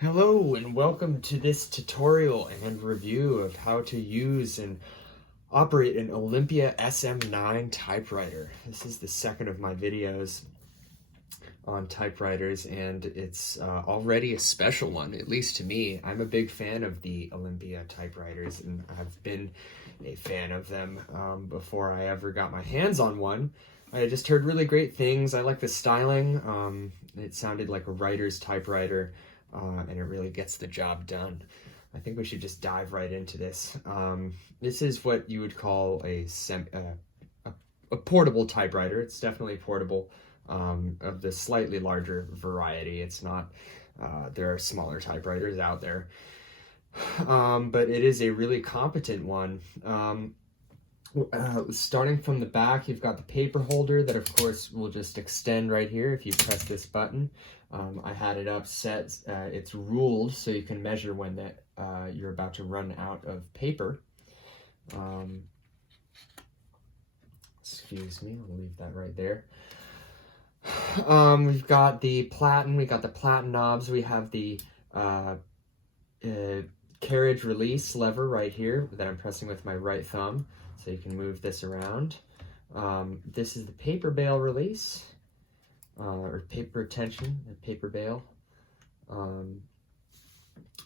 Hello and welcome to this tutorial and review of how to use and operate an Olympia SM9 typewriter. This is the second of my videos on typewriters, and it's already a special one, at least to me. I'm a big fan of the Olympia typewriters, and I've been a fan of them before I ever got my hands on one. I just heard really great things. I like the styling. It sounded like a writer's typewriter. And it really gets the job done. I think we should just dive right into this. This is what you would call a portable typewriter. It's definitely portable, of the slightly larger variety. It's not, there are smaller typewriters out there, but it is a really competent one. Starting from the back, you've got the paper holder that of course will just extend right here if you press this button. I had it up set, it's ruled so you can measure when that you're about to run out of paper. Excuse me, I'll leave that right there. We've got the platen knobs, we have the carriage release lever right here that I'm pressing with my right thumb, so you can move this around. This is the paper bail release, or paper tension, paper bail.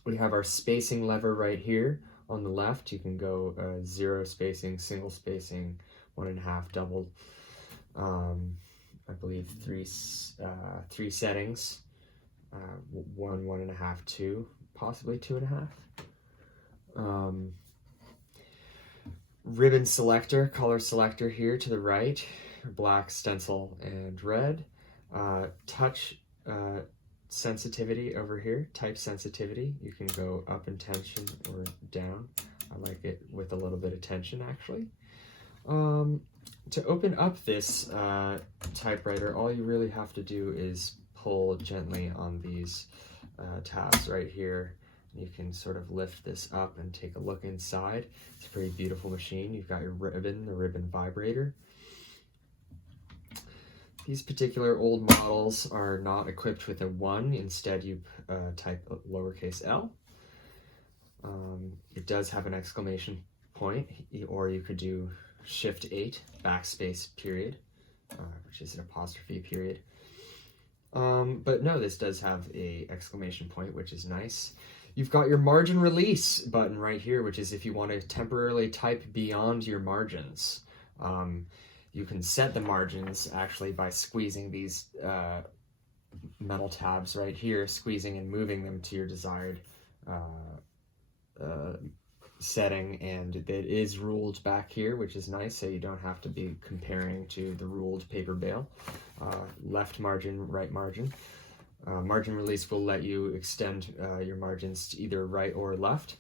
We have our spacing lever right here on the left. You can go 0 spacing, single spacing, 1.5, double. I believe three settings, 1, 1.5, 2, possibly 2.5. Ribbon selector, color selector here to the right, black, stencil, and red. Touch sensitivity over here, type sensitivity. You can go up in tension or down. I like it with a little bit of tension, actually. To open up this typewriter, all you really have to do is pull gently on these tabs right here. You can sort of lift this up and take a look inside. It's a pretty beautiful machine. You've got your ribbon, the ribbon vibrator. These particular old models are not equipped with a 1. Instead, you type lowercase l. It does have an exclamation point, or you could do Shift 8, backspace period, which is an apostrophe period. But no, this does have a exclamation point, which is nice. You've got your margin release button right here, which is if you want to temporarily type beyond your margins. You can set the margins actually by squeezing these metal tabs right here, squeezing and moving them to your desired setting, and it is ruled back here, which is nice, so you don't have to be comparing to the ruled paper bail. Left margin, right margin. Margin release will let you extend your margins to either right or left.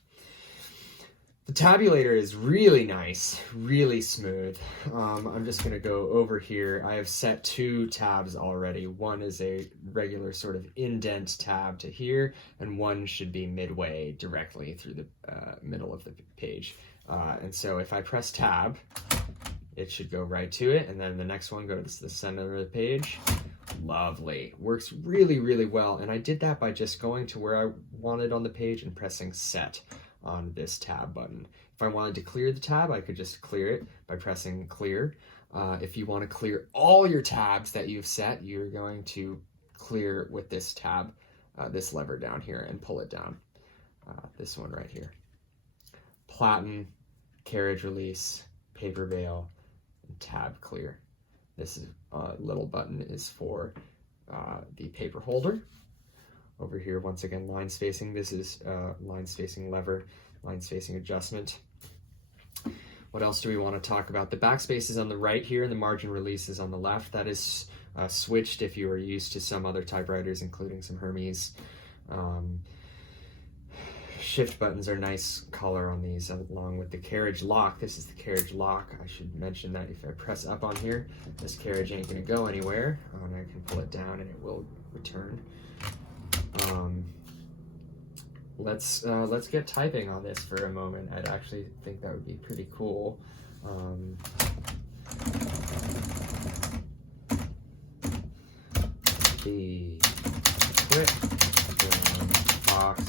The tabulator is really nice, really smooth. I'm just going to go over here. I have set 2 tabs already. One is a regular sort of indent tab to here, and one should be midway directly through the middle of the page. And so if I press tab, it should go right to it, and then the next one goes to the center of the page. Lovely. Works really, really well, and I did that by just going to where I wanted on the page and pressing set on this tab button. If I wanted to clear the tab, I could just clear it by pressing clear. If you want to clear all your tabs that you've set, you're going to clear with this tab, this lever down here, and pull it down. This one right here. Platen, carriage release, paper bail, and tab clear. This is, little button is for the paper holder. Over here, once again, line spacing. This is line spacing lever, line spacing adjustment. What else do we want to talk about? The backspace is on the right here, and the margin release is on the left. That is switched if you are used to some other typewriters, including some Hermes. Shift buttons are nice color on these, along with the carriage lock. This is the carriage lock. I should mention that if I press up on here, this carriage ain't gonna go anywhere. And I can pull it down and it will return. Let's get typing on this for a moment. I'd actually think that would be pretty cool. The quick box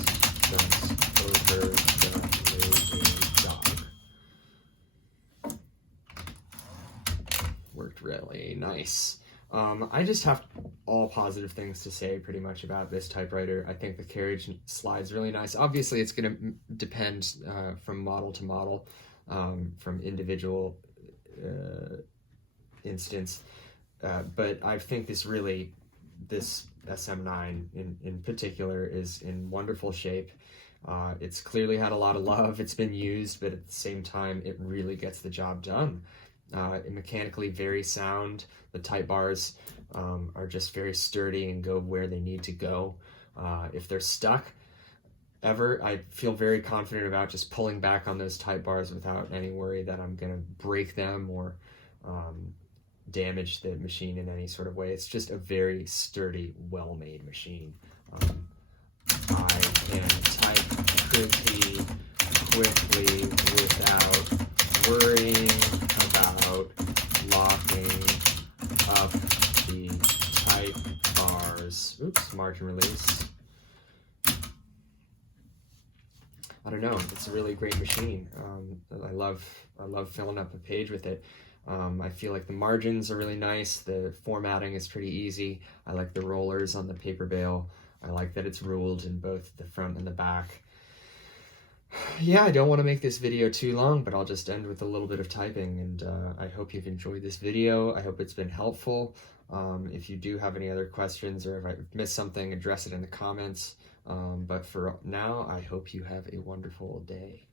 just over the lazy dog. Worked really nice. I just have all positive things to say pretty much about this typewriter. I think the carriage slides really nice. Obviously, it's going to depend from model to model, from individual instance. But I think this SM9 in particular is in wonderful shape. It's clearly had a lot of love. It's been used, but at the same time, it really gets the job done. Mechanically very sound. The type bars are just very sturdy and go where they need to go. If they're stuck ever, I feel very confident about just pulling back on those type bars without any worry that I'm going to break them or damage the machine in any sort of way. It's just a very sturdy, well-made machine. I can type pretty quickly without worrying about locking up the type bars. Oops, margin release. I don't know, it's a really great machine. I love filling up a page with it. I feel like the margins are really nice. The formatting is pretty easy. I like the rollers on the paper bale. I like that it's ruled in both the front and the back. Yeah, I don't want to make this video too long, but I'll just end with a little bit of typing, and I hope you've enjoyed this video. I hope it's been helpful. If you do have any other questions or if I missed something, address it in the comments. But for now, I hope you have a wonderful day.